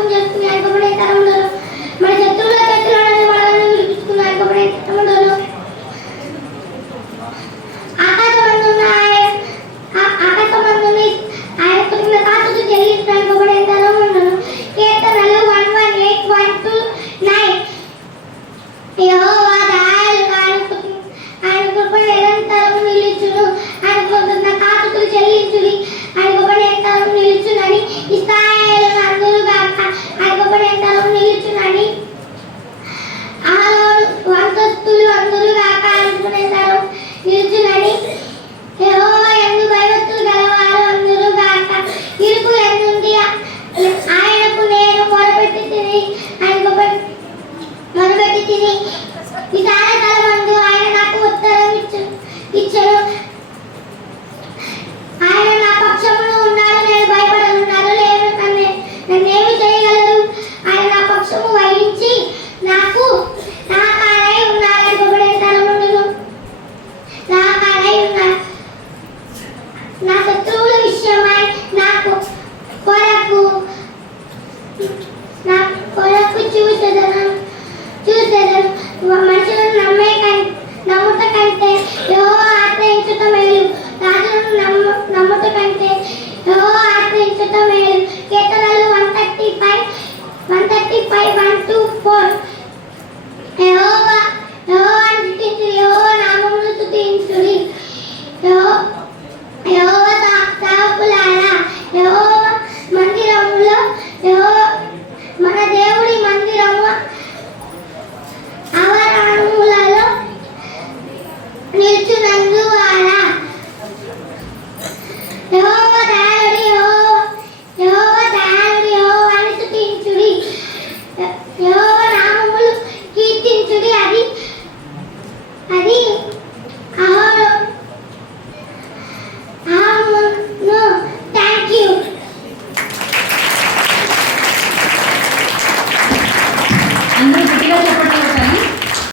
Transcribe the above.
జ్ఞాపకం చేసుకుని అనుకోబడే తరములో మన శత్రువుల చేతులను మనల్ని విడిపించుకుని అనుకోబడే తరములో ఆకాశమందున్న ఆయన కృతజ్ఞతాస్తుతులు చెల్లించు అనుకోబడే తరములో కీర్తనలు 118:1-9 యెహోవా దయాళుడు, ఆయన కృప నిరంతరం నిలుచును, ఆయన కృతజ్ఞతాస్తుతులు చెల్లించుడి, ఆయన కృప నిరంతరం నిలుచునని ఇశ్రాయేలు అందరూ గాక, ఆయన కృప నిరంతరం నిలుచునని అహరోను వంశస్థులు అందరూ గాక, ఆయన కృప నిరంతరం నిలుచునని యెహోవా యందు భయభక్తులు గలవారు అందరూ గాక. ఇరుకు నుండి ఆయనకు నేను మొరపెట్టి తిని, ఆయన మొరపెట్టి తిని విశాల